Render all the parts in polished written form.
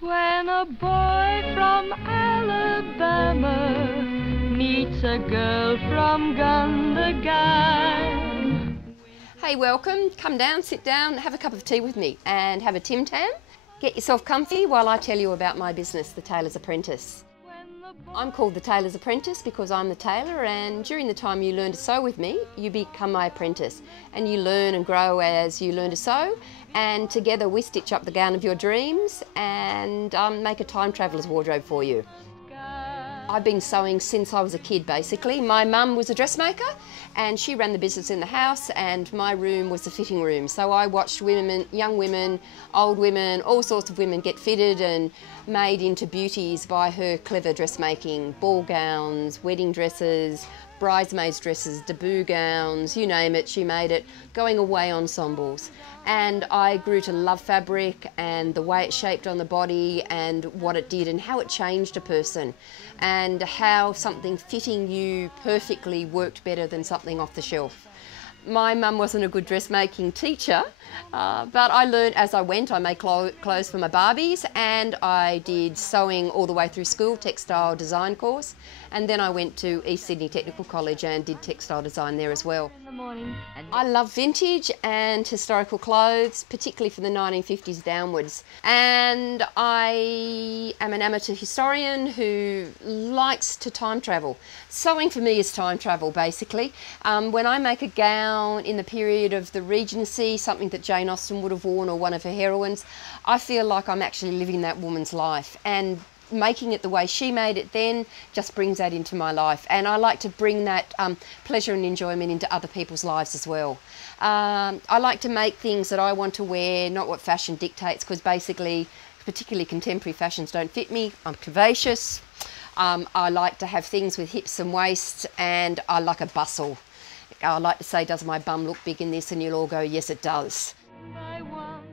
When a boy from Alabama meets a girl from Gundagai. Hey, welcome. Come down, sit down, have a cup of tea with me and have a Tim Tam. Get yourself comfy while I tell you about my business, The Tailor's Apprentice. I'm called The Tailor's Apprentice because I'm the tailor, and during the time you learn to sew with me, you become my apprentice. And you learn and grow as you learn to sew, and together we stitch up the gown of your dreams and make a time traveller's wardrobe for you. I've been sewing since I was a kid, basically. My mum was a dressmaker and she ran the business in the house, and my room was the fitting room. So I watched women, young women, old women, all sorts of women get fitted and made into beauties by her clever dressmaking. Ball gowns, wedding dresses, bridesmaids dresses, debut gowns, you name it, she made it. Going away ensembles. And I grew to love fabric and the way it shaped on the body and what it did and how it changed a person, and how something fitting you perfectly worked better than something off the shelf. My mum wasn't a good dressmaking teacher, but I learned as I went. I made clothes for my Barbies, and I did sewing all the way through school, textile design course, and then I went to East Sydney Technical College and did textile design there as well. I love vintage and historical clothes, particularly from the 1950s downwards, and I am an amateur historian who likes to time travel. Sewing for me is time travel, basically. When I make a gown in the period of the Regency, something that Jane Austen would have worn or one of her heroines, I feel like I'm actually living that woman's life, and making it the way she made it then just brings that into my life, and I like to bring that pleasure and enjoyment into other people's lives as well. I like to make things that I want to wear, not what fashion dictates, because basically, particularly contemporary fashions don't fit me. I'm curvaceous. I like to have things with hips and waists, and I like a bustle. I like to say, does my bum look big in this? And you'll all go, yes it does.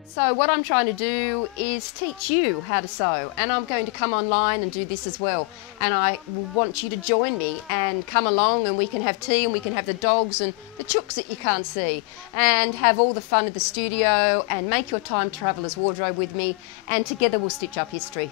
So what I'm trying to do is teach you how to sew, and I'm going to come online and do this as well, and I want you to join me and come along, and we can have tea and we can have the dogs and the chooks that you can't see, and have all the fun of the studio and make your time traveller's wardrobe with me, and together we'll stitch up history.